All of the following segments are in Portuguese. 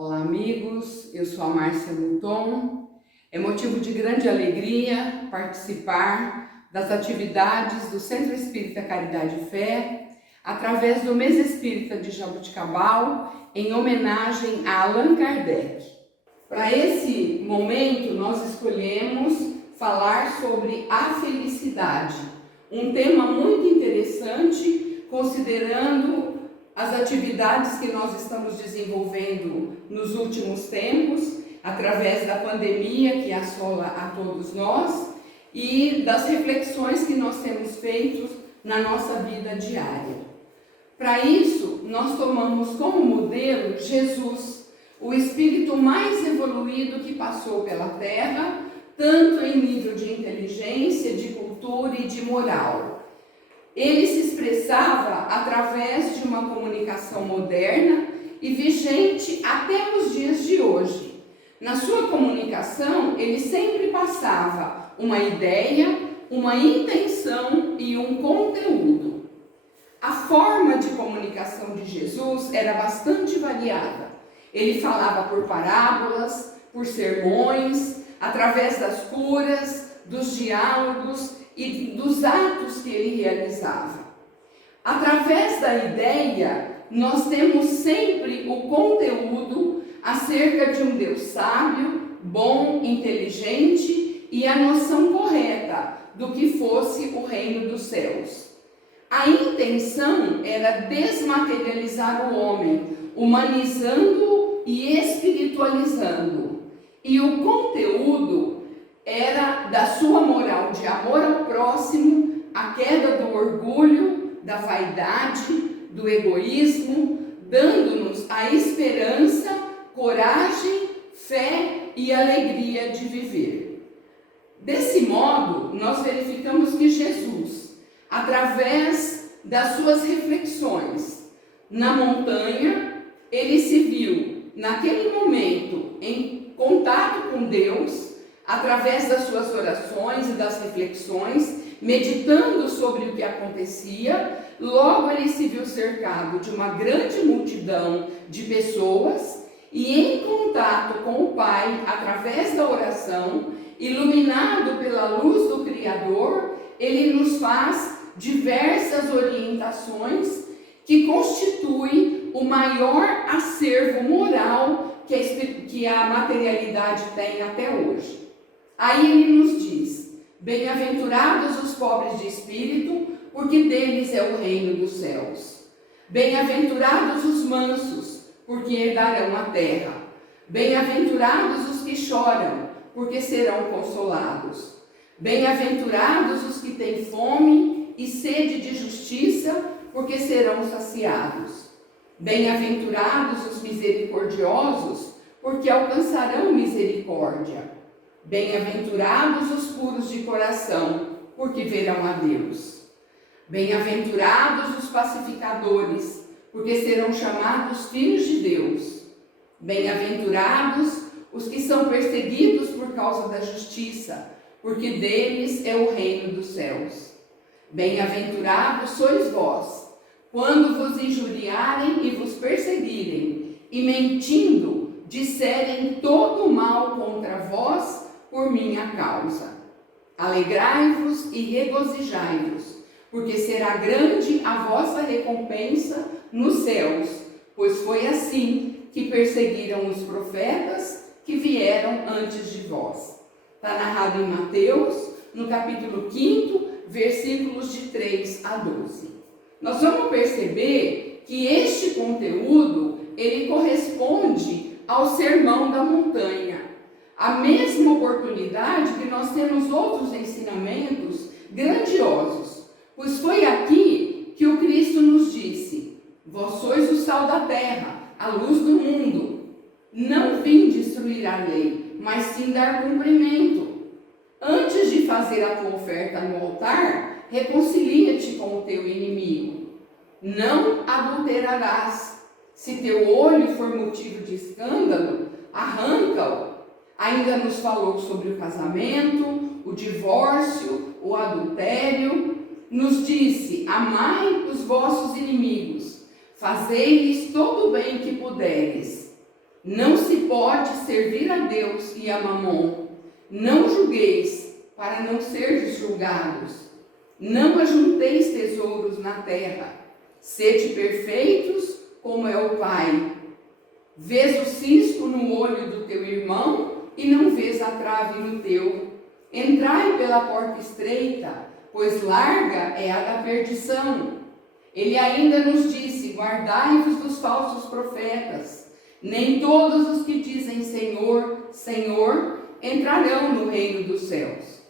Olá, amigos. Eu sou a Márcia Mouton. É motivo de grande alegria participar das atividades do Centro Espírita Caridade e Fé através do Mês Espírita de Jaboticabal, em homenagem a Allan Kardec. Para esse momento, nós escolhemos falar sobre a felicidade, um tema muito interessante, considerando as atividades que nós estamos desenvolvendo nos últimos tempos, através da pandemia que assola a todos nós e das reflexões que nós temos feito na nossa vida diária. Para isso, nós tomamos como modelo Jesus, o espírito mais evoluído que passou pela Terra, tanto em nível de inteligência, de cultura e de moral. Ele se expressava através de uma comunicação moderna e vigente até os dias de hoje. Na sua comunicação, ele sempre passava uma ideia, uma intenção e um conteúdo. A forma de comunicação de Jesus era bastante variada. Ele falava por parábolas, por sermões, através das curas, dos diálogos e dos atos que ele realizava. Através da ideia, nós temos sempre o conteúdo acerca de um Deus sábio, bom, inteligente e a noção correta do que fosse o reino dos céus. A intenção era desmaterializar o homem, humanizando-o e espiritualizando-o. E o conteúdo era da sua moral de amor ao próximo, a queda do orgulho, da vaidade, do egoísmo, dando-nos a esperança, coragem, fé e alegria de viver. Desse modo, nós verificamos que Jesus, através das suas reflexões na montanha, ele se viu, naquele momento, em contato com Deus, através das suas orações e das reflexões, meditando sobre o que acontecia. Logo ele se viu cercado de uma grande multidão de pessoas e em contato com o Pai, através da oração, iluminado pela luz do Criador, ele nos faz diversas orientações que constituem o maior acervo moral que a materialidade tem até hoje. Aí ele nos diz: bem-aventurados os pobres de espírito, porque deles é o reino dos céus. Bem-aventurados os mansos, porque herdarão a terra. Bem-aventurados os que choram, porque serão consolados. Bem-aventurados os que têm fome e sede de justiça, porque serão saciados. Bem-aventurados os misericordiosos, porque alcançarão misericórdia. Bem-aventurados os puros de coração, porque verão a Deus. Bem-aventurados os pacificadores, porque serão chamados filhos de Deus. Bem-aventurados os que são perseguidos por causa da justiça, porque deles é o reino dos céus. Bem-aventurados sois vós, quando vos injuriarem e vos perseguirem, e mentindo, disserem todo o mal contra vós, por minha causa. Alegrai-vos e regozijai-vos, porque será grande a vossa recompensa nos céus, pois foi assim que perseguiram os profetas que vieram antes de vós. Está narrado em Mateus, no capítulo 5, versículos de 3 a 12. Nós vamos perceber que este conteúdo, ele corresponde ao Sermão da Montanha. A mesma oportunidade que nós temos outros ensinamentos grandiosos, pois foi aqui que o Cristo nos disse: vós sois o sal da terra, a luz do mundo. Não vim destruir a lei, mas sim dar cumprimento. Antes de fazer a tua oferta no altar, reconcilia-te com o teu inimigo. Não adulterarás. Se teu olho for motivo de escândalo, arranca-o. Ainda nos falou sobre o casamento, o divórcio, o adultério. Nos disse: amai os vossos inimigos, fazei-lhes todo o bem que puderes. Não se pode servir a Deus e a Mamon. Não julgueis, para não seres julgados. Não ajunteis tesouros na terra. Sede perfeitos, como é o Pai. Vês o cisco no olho do teu irmão e não vês a trave no teu. Entrai pela porta estreita, pois larga é a da perdição. Ele ainda nos disse: guardai-vos dos falsos profetas. Nem todos os que dizem Senhor, Senhor, entrarão no reino dos céus.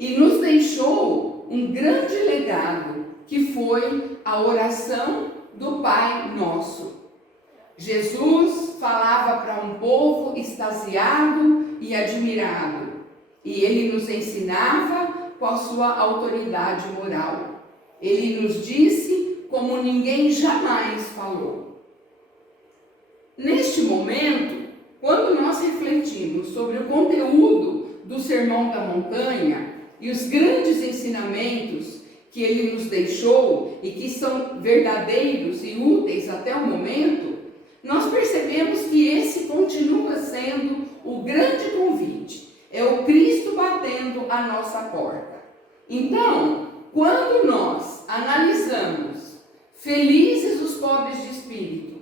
E nos deixou um grande legado, que foi a oração do Pai Nosso. Jesus falava para um povo extasiado e admirado, e ele nos ensinava com a sua autoridade moral. Ele nos disse como ninguém jamais falou. Neste momento, quando nós refletimos sobre o conteúdo do Sermão da Montanha e os grandes ensinamentos que ele nos deixou e que são verdadeiros e úteis até o momento, nós percebemos que esse continua sendo o grande convite. É o Cristo batendo a nossa porta. Então, quando nós analisamos felizes os pobres de espírito,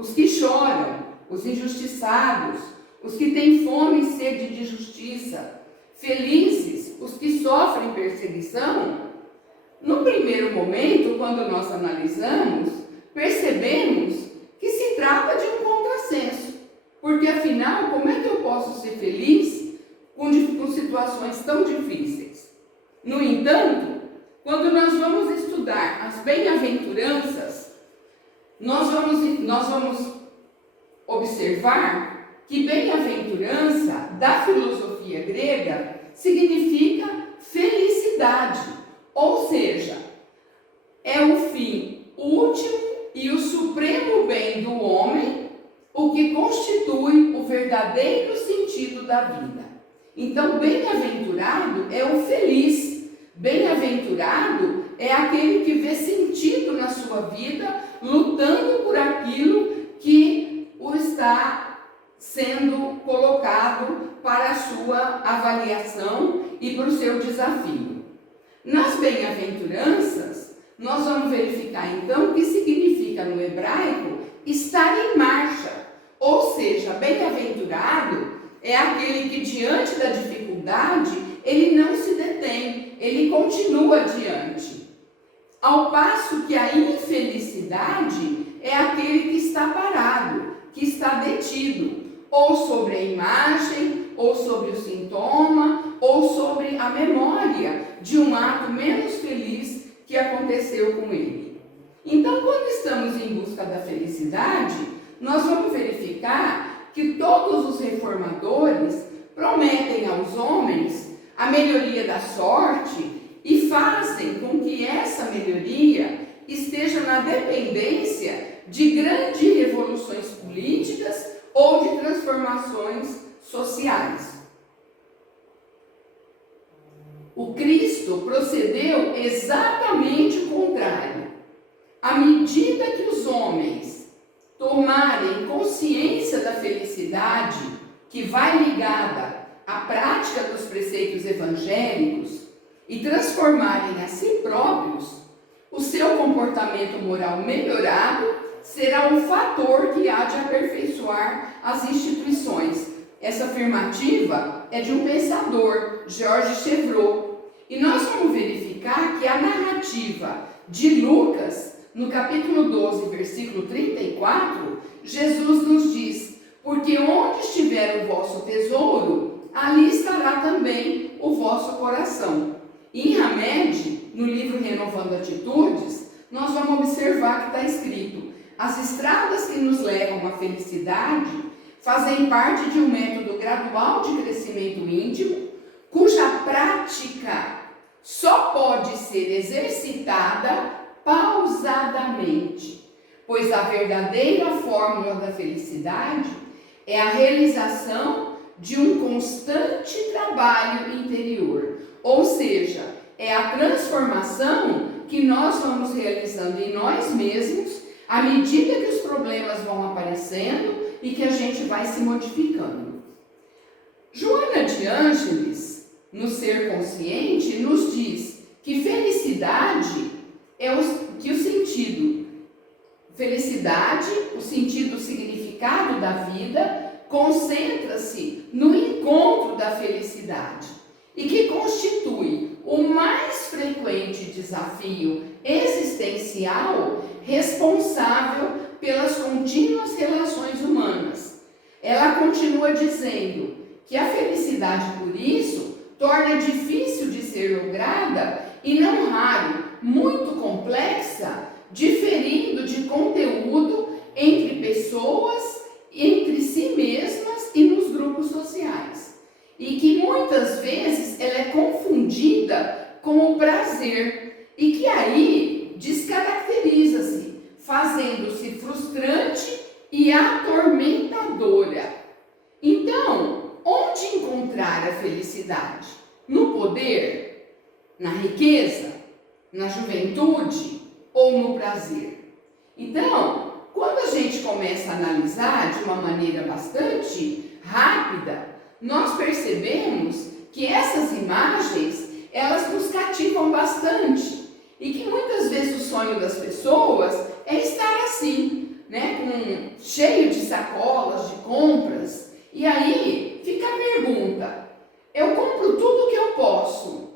os que choram, os injustiçados, os que têm fome e sede de justiça, felizes os que sofrem perseguição, no primeiro momento, quando nós analisamos, percebemos que se trata de um contrassenso. Porque afinal, como é que eu posso ser feliz com situações tão difíceis? No entanto, quando nós vamos estudar as bem-aventuranças, nós vamos observar que bem-aventurança, da filosofia grega, significa felicidade, ou seja, é o fim último e o supremo bem do homem, o que constitui o verdadeiro sentido da vida. Então, bem-aventurado é o feliz, bem-aventurado é aquele que vê sentido na sua vida, lutando por aquilo que o está sendo colocado para a sua avaliação e para o seu desafio. Nas bem-aventuranças, nós vamos verificar então o que significa no hebraico estar em marcha, ou seja, bem-aventurado é aquele que diante da dificuldade, ele não se detém, ele continua adiante. Ao passo que a infelicidade é aquele que está parado, que está detido, ou sobre a imagem, ou sobre o sintoma, ou sobre a memória de um ato menos feliz que aconteceu com ele. Então, quando estamos em busca da felicidade, nós vamos verificar que todos os reformadores prometem aos homens a melhoria da sorte e fazem com que essa melhoria esteja na dependência de grandes revoluções políticas ou de transformações sociais. O Cristo procedeu exatamente o contrário. À medida que os homens tomarem consciência da felicidade que vai ligada à prática dos preceitos evangélicos e transformarem a si próprios, o seu comportamento moral melhorado será um fator que há de aperfeiçoar as instituições. Essa afirmativa é de um pensador, Georges Chevreul. E nós vamos verificar que a narrativa de Lucas, no capítulo 12, versículo 34, Jesus nos diz: porque onde estiver o vosso tesouro, ali estará também o vosso coração. E em Hamed, no livro Renovando Atitudes, nós vamos observar que está escrito: as estradas que nos levam à felicidade fazem parte de um método gradual de crescimento íntimo, cuja prática só pode ser exercitada pausadamente, pois a verdadeira fórmula da felicidade é a realização de um constante trabalho interior, ou seja, é a transformação que nós vamos realizando em nós mesmos à medida que os problemas vão aparecendo e que a gente vai se modificando. Joana de Ângeles, no Ser Consciente, nos diz que felicidade é o sentido. Felicidade, o sentido, o significado da vida, concentra-se no encontro da felicidade e que constitui o mais frequente desafio existencial responsável pelas contínuas relações humanas. Ela continua dizendo que a felicidade, por isso, torna difícil de ser lograda e, não raro, muito complexa, diferindo de conteúdo entre pessoas, entre si mesmas e nos grupos sociais. E que muitas vezes ela é confundida com o prazer e que aí descaracteriza-se, fazendo-se frustrante e atormentadora. Então, onde encontrar a felicidade? No poder? Na riqueza? Na juventude? Ou no prazer? Então, quando a gente começa a analisar de uma maneira bastante rápida, nós percebemos que essas imagens, elas nos cativam bastante e que muitas vezes o sonho das pessoas é estar assim, né, cheio de sacolas, de compras. E aí fica a pergunta: eu compro tudo que eu posso,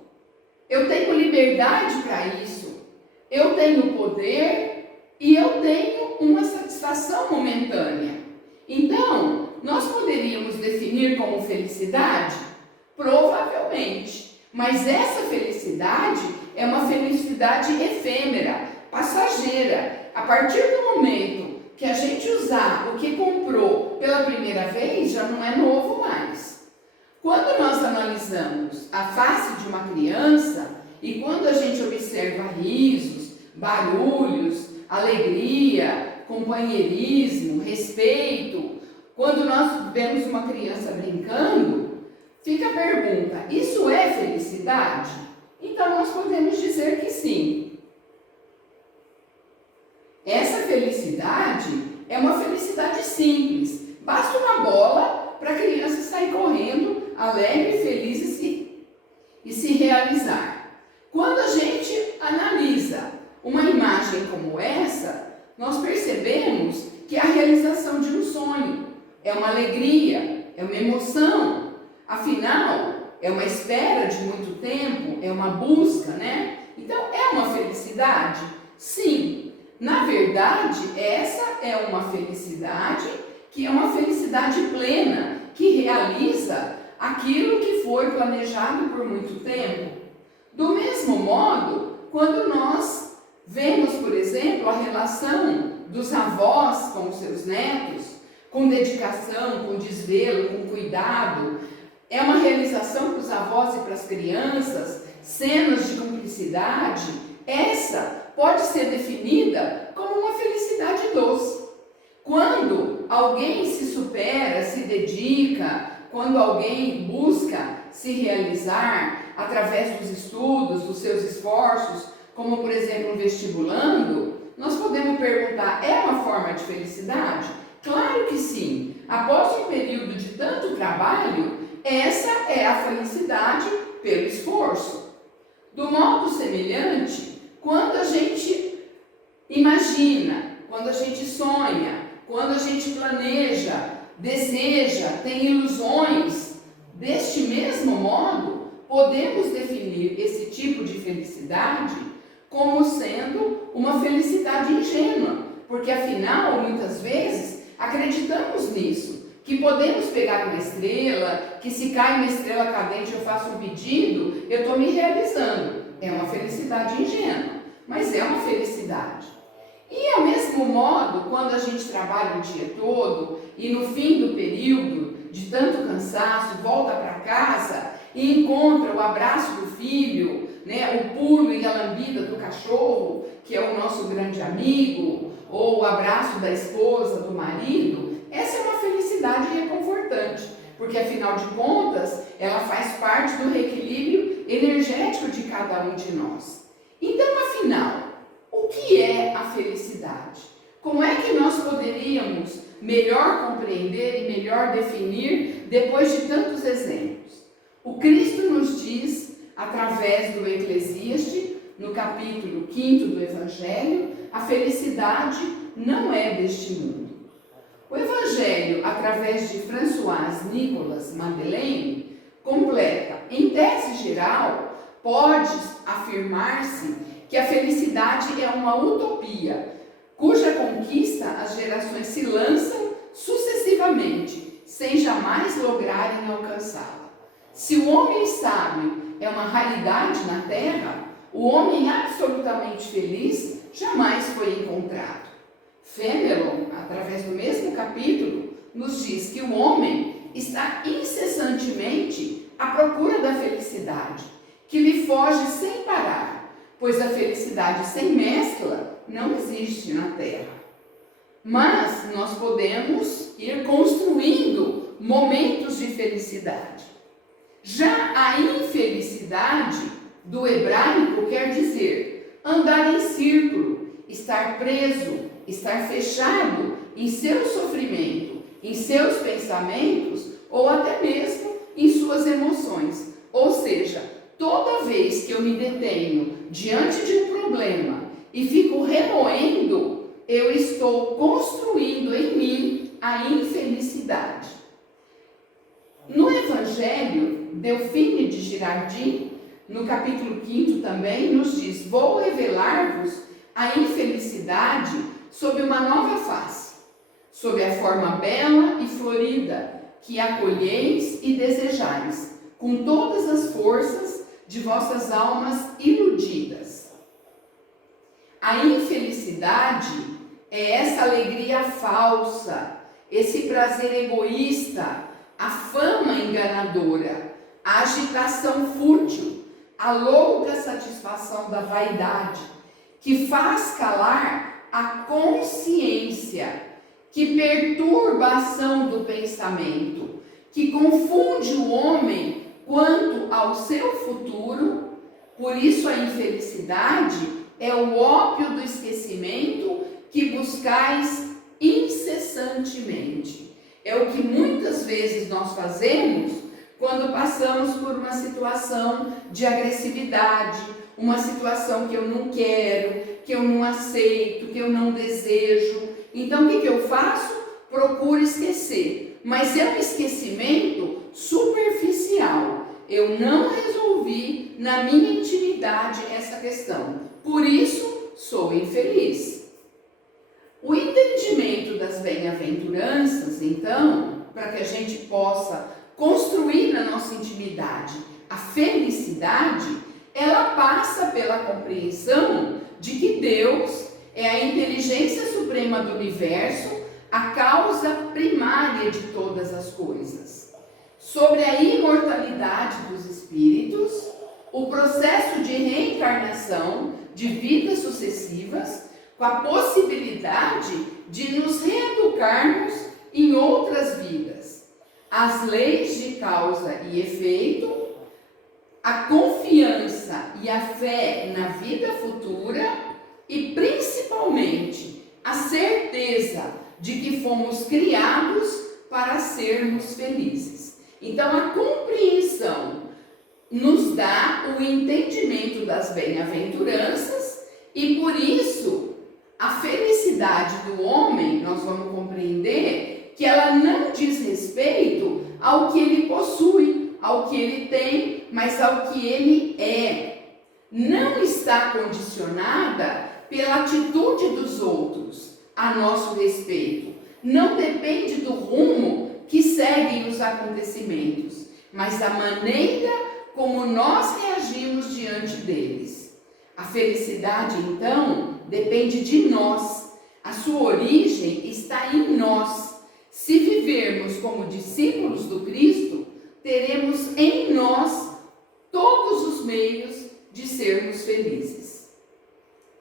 eu tenho liberdade para isso, eu tenho poder e eu tenho uma satisfação momentânea. Então, nós poderíamos definir como felicidade? Provavelmente. Mas essa felicidade é uma felicidade efêmera, passageira. A partir do momento que a gente usar o que comprou pela primeira vez, já não é novo mais. Quando nós analisamos a face de uma criança e quando a gente observa risos, barulhos, alegria, companheirismo, respeito, quando nós vemos uma criança brincando, fica a pergunta: isso é felicidade? Então nós podemos dizer que sim. Essa felicidade é uma felicidade simples. Basta uma bola para a criança sair correndo, alegre, feliz e se realizar. Quando a gente analisa uma imagem como essa, nós percebemos que é a realização de um sonho, é uma alegria, é uma emoção. Afinal, é uma espera de muito tempo, é uma busca, né? Então, é uma felicidade? Sim. Na verdade, essa é uma felicidade que é uma felicidade plena, que realiza aquilo que foi planejado por muito tempo. Do mesmo modo, quando nós vemos, por exemplo, a relação dos avós com os seus netos, com dedicação, com desvelo, com cuidado, é uma realização para os avós e para as crianças, cenas de cumplicidade. Essa pode ser definida como uma felicidade doce. Quando alguém se supera, se dedica, quando alguém busca se realizar através dos estudos, dos seus esforços, como por exemplo um vestibulando, nós podemos perguntar: é uma forma de felicidade? Claro que sim. Após um período de tanto trabalho, essa é a felicidade pelo esforço. Do modo semelhante, quando a gente imagina, quando a gente sonha, quando a gente planeja, deseja, tem ilusões, deste mesmo modo, podemos definir esse tipo de felicidade como sendo uma felicidade ingênua, porque afinal, muitas vezes, acreditamos nisso, que podemos pegar uma estrela, que se cai uma estrela cadente eu faço um pedido, eu estou me realizando. É uma felicidade ingênua, mas é uma felicidade. E ao mesmo modo, quando a gente trabalha o dia todo e no fim do período de tanto cansaço, volta para casa e encontra o abraço do filho, né, o pulo e a lambida do cachorro, que é o nosso grande amigo, ou o abraço da esposa, do marido, essa é uma felicidade reconfortante, porque afinal de contas, ela faz parte do reequilíbrio energético de cada um de nós. Então, afinal, o que é a felicidade? Como é que nós poderíamos melhor compreender e melhor definir depois de tantos exemplos. O Cristo nos diz, através do Eclesiastes, no capítulo 5 do Evangelho, a felicidade não é deste mundo. O Evangelho, através de François Nicolas Madeleine, completa, em tese geral, pode afirmar-se que a felicidade é uma utopia, cuja conquista as gerações se lançam sucessivamente, sem jamais lograrem alcançá-la. Se o homem sábio é uma raridade na Terra, o homem absolutamente feliz jamais foi encontrado. Fenelon, através do mesmo capítulo, nos diz que o homem está incessantemente à procura da felicidade, que lhe foge sem parar, pois a felicidade sem mescla não existe na Terra. Mas nós podemos ir construindo momentos de felicidade. Já a infelicidade do hebraico quer dizer andar em círculo, estar preso, estar fechado em seu sofrimento, em seus pensamentos ou até mesmo em suas emoções. Ou seja, toda vez que eu me detenho diante de um problema e fico remoendo, eu estou construindo em mim a infelicidade. No Evangelho, Delphine de Girardin, no capítulo 5 também, nos diz: vou revelar-vos a infelicidade sob uma nova face, sob a forma bela e florida, que acolheis e desejais, com todas as forças de vossas almas iludidas. A infelicidade é essa alegria falsa, esse prazer egoísta, a fama enganadora, a agitação fútil, a louca satisfação da vaidade, que faz calar a consciência, que perturba a ação do pensamento, que confunde o homem quanto ao seu futuro. Por isso a infelicidade é o ópio do esquecimento que buscais incessantemente. É o que muitas vezes nós fazemos quando passamos por uma situação de agressividade, uma situação que eu não quero, que eu não aceito, que eu não desejo. Então, o que eu faço? Procuro esquecer. Mas é um esquecimento superficial. Eu não resolvi na minha intimidade essa questão. Por isso, sou infeliz. O entendimento das bem-aventuranças, então, para que a gente possa construir na nossa intimidade a felicidade, ela passa pela compreensão de que Deus é a inteligência suprema do universo, a causa primária de todas as coisas. Sobre a imortalidade dos espíritos, o processo de reencarnação de vidas sucessivas, com a possibilidade de nos reeducarmos em outras vidas, as leis de causa e efeito, a confiança e a fé na vida futura e principalmente a certeza de que fomos criados para sermos felizes. Então a compreensão nos dá o entendimento das bem-aventuranças e por isso a felicidade do homem, nós vamos compreender que ela não diz respeito ao que ele possui, ao que ele tem, mas ao que ele é. Não está condicionada pela atitude dos outros a nosso respeito. Não depende do rumo que seguem os acontecimentos, mas da maneira como nós reagimos diante deles. A felicidade, então, depende de nós. A sua origem está em nós. Se vivermos como discípulos do Cristo, teremos em nós todos os meios de sermos felizes.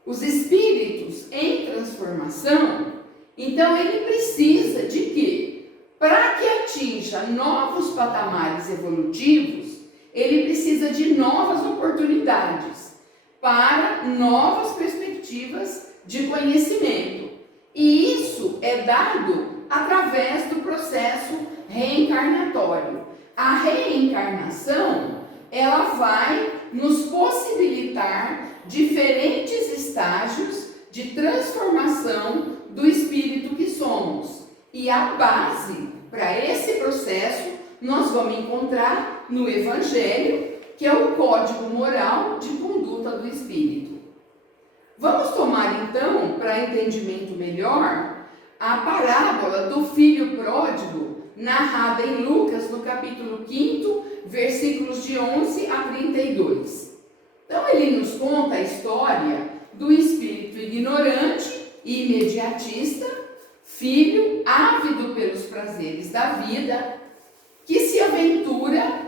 Os espíritos em transformação, então ele precisa de quê? Para que atinja novos patamares evolutivos, ele precisa de novas oportunidades para novas perspectivas de conhecimento. E isso é dado através do processo reencarnatório. A reencarnação, ela vai nos possibilitar diferentes estágios de transformação do espírito que somos. E a base para esse processo nós vamos encontrar no Evangelho, que é o código moral de conduta do espírito. Vamos tomar então, para entendimento melhor, a parábola do filho pródigo, narrada em Lucas, no capítulo 5, versículos de 11 a 32. Então ele nos conta a história do espírito ignorante e imediatista, filho ávido pelos prazeres da vida, que se aventura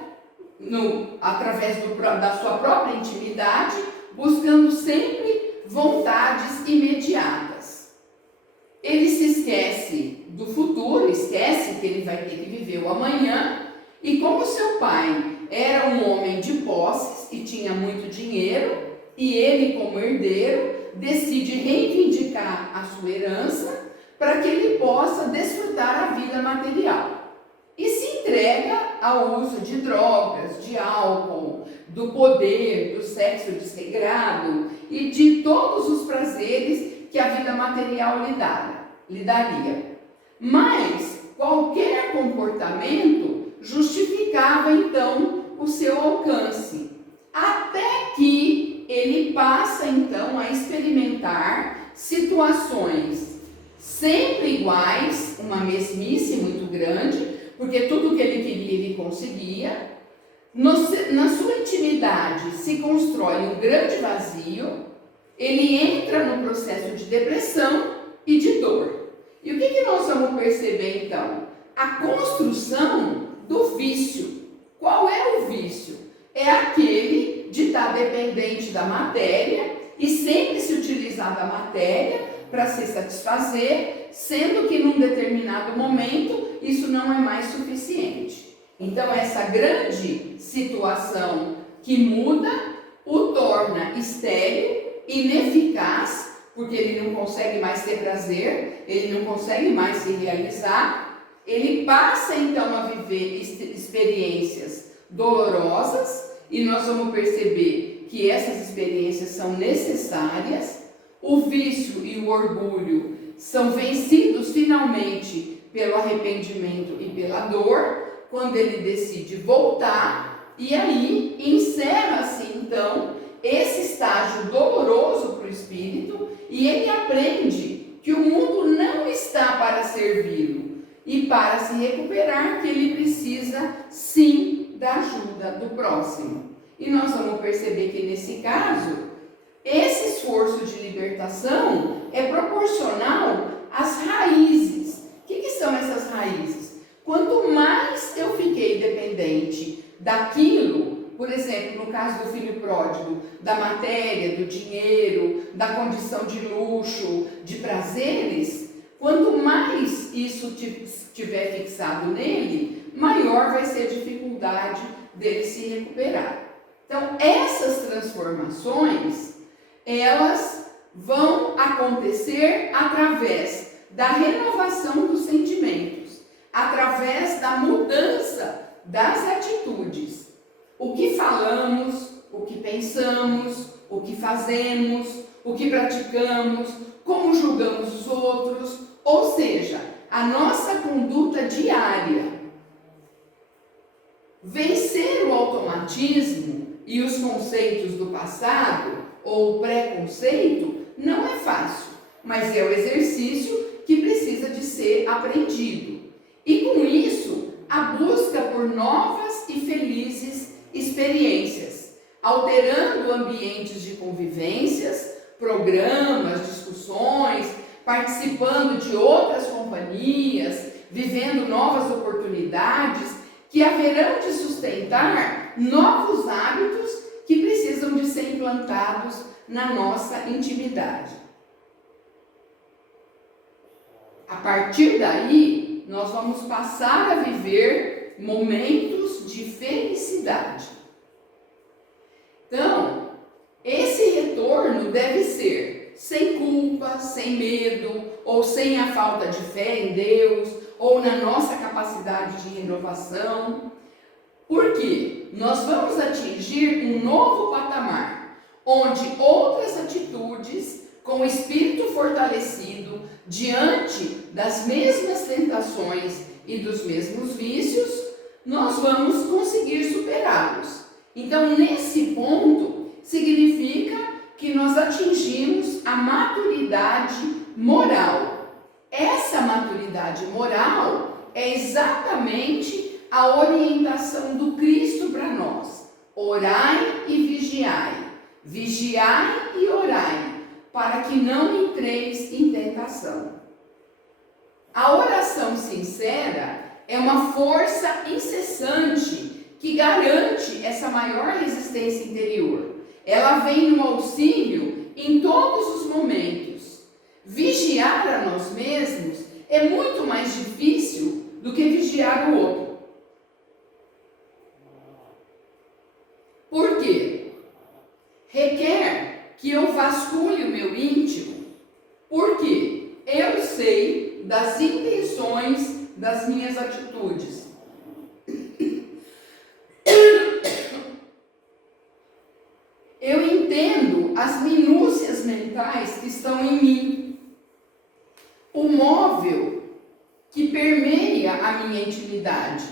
através da sua própria intimidade, buscando sempre vontades imediatas. Ele se esquece do futuro, esquece que ele vai ter que viver o amanhã, e como seu pai era um homem de posses e tinha muito dinheiro, e ele, como herdeiro, decide reivindicar a sua herança para que ele possa desfrutar a vida material. E se entrega ao uso de drogas, de álcool, do poder, do sexo desregrado e de todos os prazeres que a vida material lhe daria. Mas qualquer comportamento justificava então o seu alcance, até que ele passa então a experimentar situações sempre iguais, uma mesmice muito grande, porque tudo que ele queria ele conseguia. Na sua intimidade se constrói um grande vazio, ele entra no processo de depressão e de dor. E o que nós vamos perceber então? A construção do vício. Qual é o vício? É aquele de estar dependente da matéria e sempre se utilizar da matéria para se satisfazer, sendo que num determinado momento isso não é mais suficiente. Então essa grande situação que muda o torna estéril, ineficaz, porque ele não consegue mais ter prazer, ele não consegue mais se realizar, ele passa então a viver experiências dolorosas, e nós vamos perceber que essas experiências são necessárias. O vício e o orgulho são vencidos finalmente pelo arrependimento e pela dor, quando ele decide voltar, e aí encerra-se então esse estágio doloroso para o espírito, e ele aprende que o mundo não está para servi-lo, e para se recuperar que ele precisa sim da ajuda do próximo. E nós vamos perceber que nesse caso, esse esforço de libertação é proporcional às raízes. O que são essas raízes? Quanto mais eu fiquei dependente daquilo, por exemplo, no caso do filho pródigo, da matéria, do dinheiro, da condição de luxo, de prazeres, quanto mais isso estiver fixado nele, maior vai ser a dificuldade dele se recuperar. Então, essas transformações, elas vão acontecer através da renovação dos sentimentos, através da mudança das atitudes. O que falamos, o que pensamos, o que fazemos, o que praticamos, como julgamos os outros, ou seja, a nossa conduta diária. Vencer o automatismo e os conceitos do passado ou o preconceito não é fácil, mas é o exercício que precisa de ser aprendido. E com isso, a busca por novas e felizes experiências, alterando ambientes de convivências, programas, discussões, participando de outras companhias, vivendo novas oportunidades que haverão de sustentar novos hábitos que precisam de ser implantados na nossa intimidade. A partir daí, nós vamos passar a viver momentos de felicidade. Então, esse retorno deve ser sem culpa, sem medo, ou sem a falta de fé em Deus, ou na nossa capacidade de renovação. Por quê? Nós vamos atingir um novo patamar, onde outras atitudes, com o espírito fortalecido, diante das mesmas tentações e dos mesmos vícios, nós vamos conseguir superá-los. Então, nesse ponto, significa que nós atingimos a maturidade moral. Essa maturidade moral é exatamente a orientação do Cristo para nós. Orai e vigiai. Vigiai e orai, para que não entreis em tentação. A oração sincera é uma força incessante que garante essa maior resistência interior. Ela vem no auxílio em todos os momentos. Vigiar a nós mesmos é muito mais difícil do que vigiar o outro. Por quê? Requer que eu vasculhe o meu íntimo, porque eu sei das intenções das minhas atitudes. Eu entendo as minúcias mentais que estão em mim. O móvel que permeia a minha intimidade.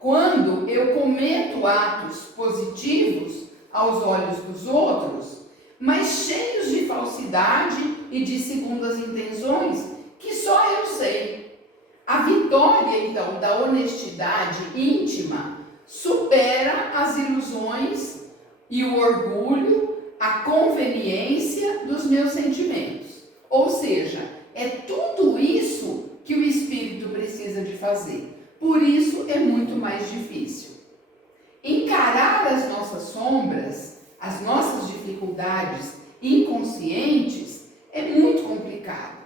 Quando eu cometo atos positivos aos olhos dos outros, mas cheios de falsidade e de segundas intenções que só eu sei. A vitória, então, da honestidade íntima supera as ilusões e o orgulho, a conveniência dos meus sentimentos. Ou seja, é tudo isso que o Espírito precisa de fazer. Por isso é muito mais difícil. Encarar as nossas sombras, as nossas dificuldades inconscientes é muito complicado.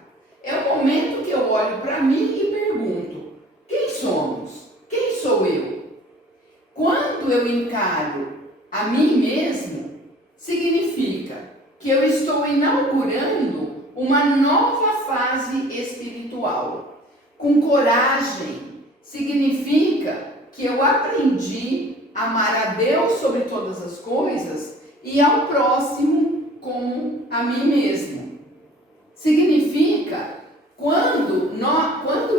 É o momento que eu olho para mim e pergunto: quem somos? Quem sou eu? Quando eu encaro a mim mesmo, significa que eu estou inaugurando uma nova fase espiritual. Com coragem, significa que eu aprendi a amar a Deus sobre todas as coisas e ao próximo como a mim mesmo. Significa quando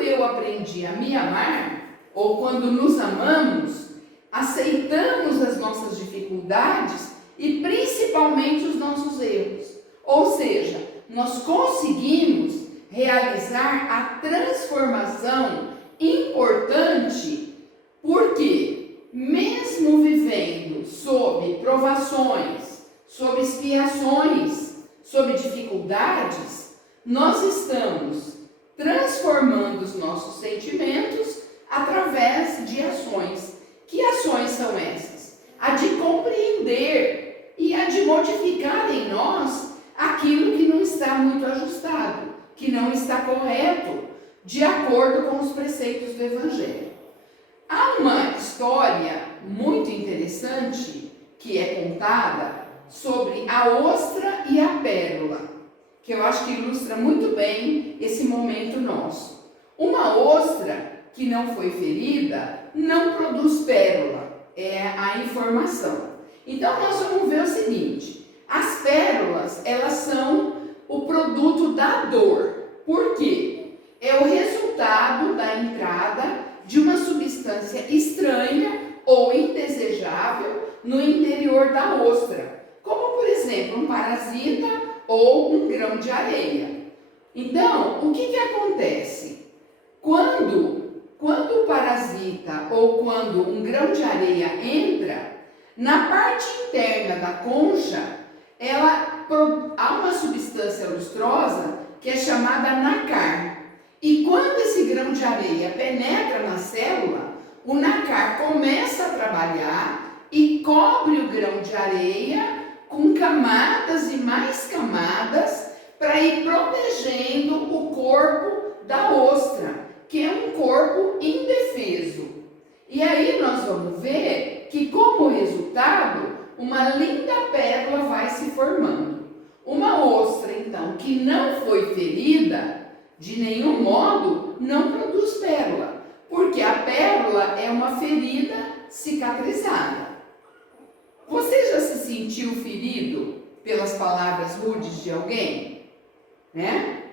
eu aprendi a me amar, ou quando nos amamos, aceitamos as nossas dificuldades e principalmente os nossos erros. Ou seja, nós conseguimos realizar a transformação importante, porque mesmo vivendo sob provações, sob expiações, sob dificuldades, nós estamos transformando os nossos sentimentos através de ações. Que ações são essas? A de compreender e a de modificar em nós aquilo que não está muito ajustado, que não está correto, de acordo com os preceitos do Evangelho. Há uma história muito interessante que é contada sobre a ostra e a pérola, que eu acho que ilustra muito bem esse momento nosso. Uma ostra que não foi ferida não produz pérola, é a informação. Então nós vamos ver o seguinte: as pérolas, elas são o produto da dor. Por quê? É o resultado da entrada de uma substância estranha ou indesejável no interior da ostra, como por exemplo um parasita ou um grão de areia. Então, o que acontece? Quando o parasita ou quando um grão de areia entra, na parte interna da concha, há uma substância lustrosa que é chamada nácar. E quando esse grão de areia penetra na célula, o nácar começa a trabalhar e cobre o grão de areia com camadas e mais camadas para ir protegendo o corpo da ostra, que é um corpo indefeso. E aí nós vamos ver que, como resultado, uma linda pérola vai se formando. Uma ostra, então, que não foi ferida, de nenhum modo, não produz pérola, porque a pérola é uma ferida cicatrizada. Você já se sentiu ferido pelas palavras rudes de alguém? Né?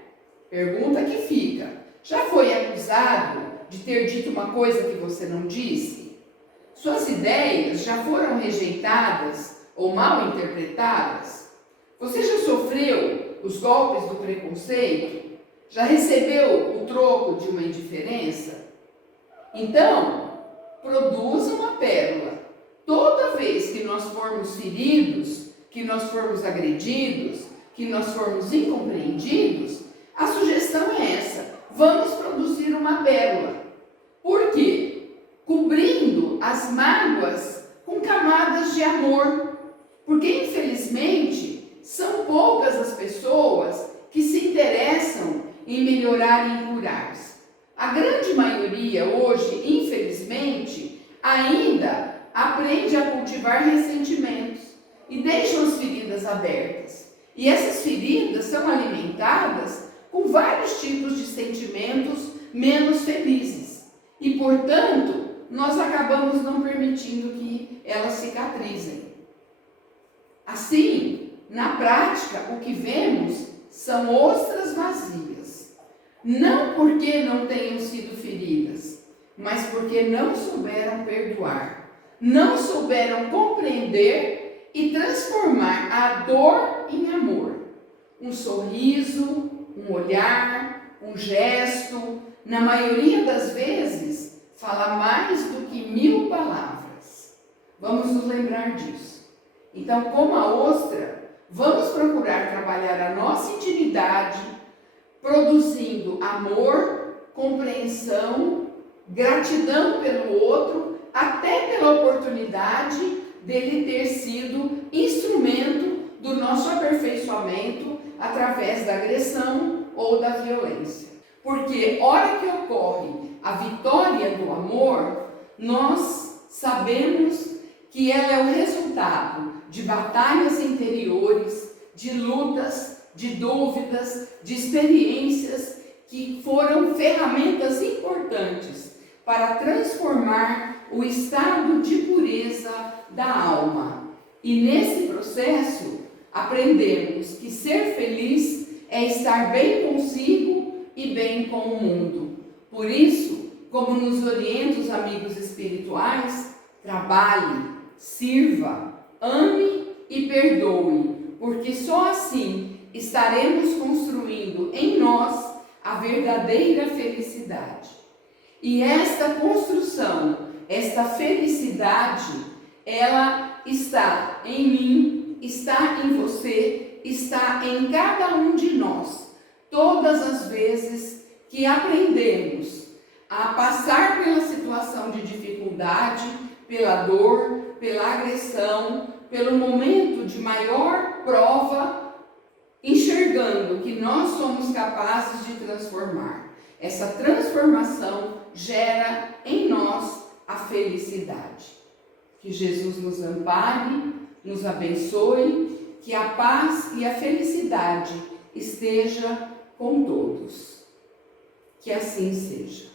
Pergunta que fica. Já foi acusado de ter dito uma coisa que você não disse? Suas ideias já foram rejeitadas ou mal interpretadas? Você já sofreu os golpes do preconceito? Já recebeu o troco de uma indiferença? Então, produza uma pérola. Toda vez que nós formos feridos, que nós formos agredidos, que nós formos incompreendidos, a sugestão é essa: vamos produzir uma pérola. Por quê? Cobrindo as mágoas com camadas de amor. Porque, infelizmente, são poucas as pessoas que se interessam em melhorar e em curar-se. A grande maioria hoje, infelizmente, ainda aprende a cultivar ressentimentos e deixam as feridas abertas. E essas feridas são alimentadas com vários tipos de sentimentos menos felizes. E, portanto, nós acabamos não permitindo que elas cicatrizem. Assim, na prática, o que vemos são ostras vazias. Não porque não tenham sido feridas, mas porque não souberam perdoar, não souberam compreender e transformar a dor em amor. Um sorriso, um olhar, um gesto, na maioria das vezes, fala mais do que 1000 palavras. Vamos nos lembrar disso. Então, como a ostra, vamos procurar trabalhar a nossa intimidade, produzindo amor, compreensão, gratidão pelo outro, até pela oportunidade dele ter sido instrumento do nosso aperfeiçoamento através da agressão ou da violência. Porque, hora que ocorre a vitória do amor, nós sabemos que ela é o resultado de batalhas interiores, de lutas, de dúvidas, de experiências que foram ferramentas importantes para transformar o estado de pureza da alma. E nesse processo, aprendemos que ser feliz é estar bem consigo e bem com o mundo. Por isso, como nos orientam os amigos espirituais, trabalhe, sirva, ame e perdoe, porque só assim estaremos construindo em nós a verdadeira felicidade. E esta construção, esta felicidade, ela está em mim, está em você, está em cada um de nós. Todas as vezes que aprendemos a passar pela situação de dificuldade, pela dor, pela agressão, pelo momento de maior prova, enxergando que nós somos capazes de transformar. Essa transformação gera em nós a felicidade. Que Jesus nos ampare, nos abençoe, que a paz e a felicidade esteja com todos. Que assim seja.